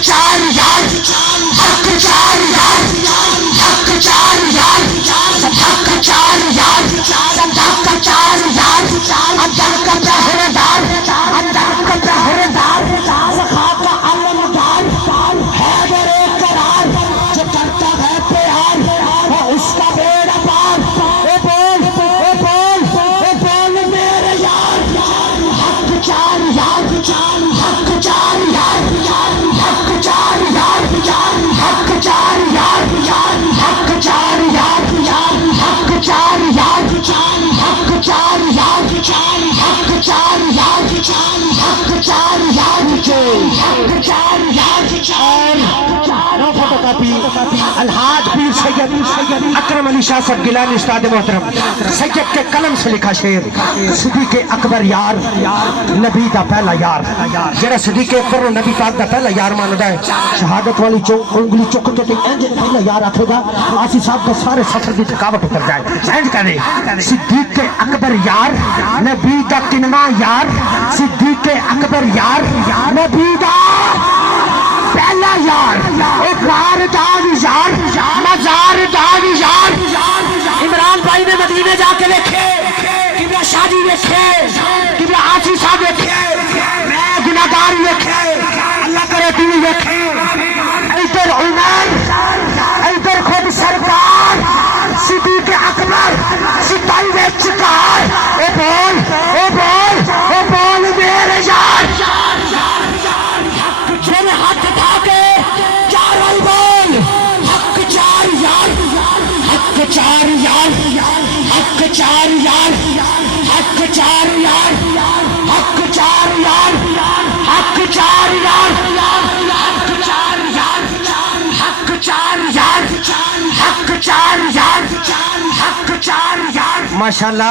چار یار حق چار یار حق چار یار حق چار یار حق چار یار اندر کا پہرےدار اندر کا پہرےدار وفا کا علمدار حیدر قرار جو کرتا ہے پیار وہ اس کا بیڑا پار اے بول اے بول اے بول میرے یار حق چار یار حق چار یار حق چار یار حق چار یار حق چار یار حق چار یار حق چار یار حق چار یار حق چار یار حق چار یار الحاج پیر سید اکرم علی شاہ صاحب گیلانی استاد محترم سید کے قلم سے لکھا شعر صدیق اکبر یار نبی دا پہلا یار جڑا صدیق اکبر نبی پاک دا پہلا یار ماندا ہے شہادت والی انگلی چک کے انج پہلا یار آکھے گا آسی صاحب دا سارے سفر دی تھکاوٹ اتر جائے سمجھ کرے صدیق اکبر یار نبی دا کنواں یار صدیق اکبر یار نبی دا پہلا یار ایک غار داغ یار مزار داغ یار عمران بھائی نے مدینے جا کے دیکھے قبلہ شادی دیکھے قبلہ آسی صاحب دیکھے میں گناہگار دیکھے اللہ کرے تین دیکھے ادھر عمر ادھر خود سرکار صدیق اکبر سپاہی میں چکار اے بول اے بول اے بول میرے یار میرے ہاتھ اٹھا کے چاروں بول حق چار یار حق چار یار حق چار یار حق چار یار حق چار یار حق چار یار حق چار یار حق چار یار حق چار یار حق چار یار ماشاءاللہ